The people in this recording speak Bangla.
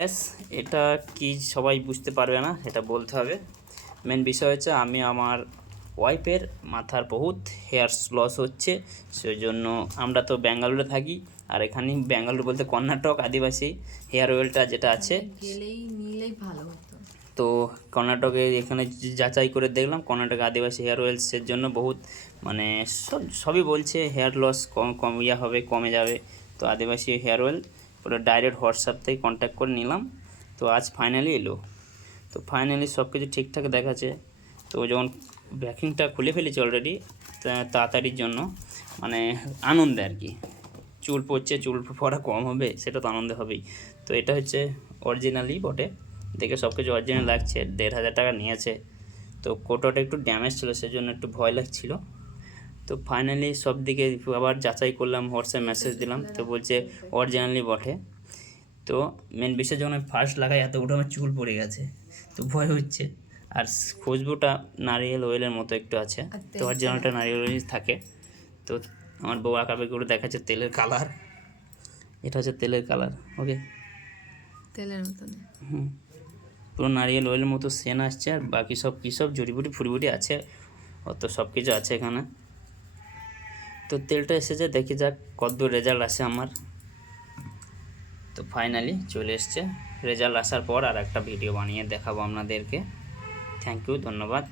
ব্যাস, এটা কি সবাই বুঝতে পারবে না, এটা বলতে হবে। মেন বিষয় হচ্ছে আমি আমার ওয়াইফের মাথার বহুত হেয়ার লস হচ্ছে, সেই জন্য আমরা তো ব্যাঙ্গালোরে থাকি, আর এখানে ব্যাঙ্গালোর বলতে কর্ণাটক আদিবাসী হেয়ার অয়েলটা যেটা আছে, গেলেই নিলেই ভালো হতো। তো কর্ণাটকে এখানে যাচাই করে দেখলাম কর্ণাটক আদিবাসী হেয়ার অয়েলসের জন্য বহুত মানে সবই বলছে হেয়ার লস কম কম ইয়া হবে, কমে যাবে। তো আদিবাসী হেয়ার অয়েল পুরো ডাইরেক্ট হোয়াটসঅ্যাপ থেকে কন্ট্যাক্ট করে নিলাম। তো আজ ফাইনালি এলো। তো ফাইনালি সব কিছু ঠিকঠাক দেখাচ্ছে। তো যখন ব্যাকিংটা খুলে ফেলেছি অলরেডি, তাড়াতাড়ির জন্য মানে আনন্দে আর কি, চুল পড়ছে, চুল পড়া কম হবে সেটা তো আনন্দ হবেই। তো এটা হচ্ছে অরিজিনালি বটে, দেখে সব কিছু অরিজিনাল লাগছে। 1,500 টাকা নিয়েছে। তো কোটোটা একটু ড্যামেজ ছিল, সেজন্য একটু ভয় লাগছিল। তো ফাইনালি সব দিকে আবার যাচাই করলাম, হোয়াটসঅ্যাপ মেসেজ দিলাম, তো বলছে অরিজিনালি বটে। তো মেন বিষয় যখন আমি ফার্স্ট লাগাই এতগুলো আমার চুল পড়ে গেছে, তো ভয় হচ্ছে। আর খুশবুটা নারিয়েল অয়েলের মতো একটু আছে, তো অরিজিনালটা নারিয়েল অয়েল থাকে। তো আমার বউ আঁকাবে করে দেখাচ্ছে তেলের কালার, এটা হচ্ছে তেলের কালার। ওকে, তেলের মতন। হুম, পুরো নারিয়েল অয়েলের মতো সেন আসছে। আর বাকি সব কী সব জড়িবুটি ফুড়িবুটি আছে, অত সব কিছু আছে এখানে। তো তেলটা এসেছে, দেখি যাক কতদূর রেজাল্ট আসে আমার। তো ফাইনালি চলে এসছে। রেজাল্ট আসার পর আর একটা ভিডিও বানিয়ে দেখাবো আপনাদেরকে। থ্যাংক ইউ, ধন্যবাদ।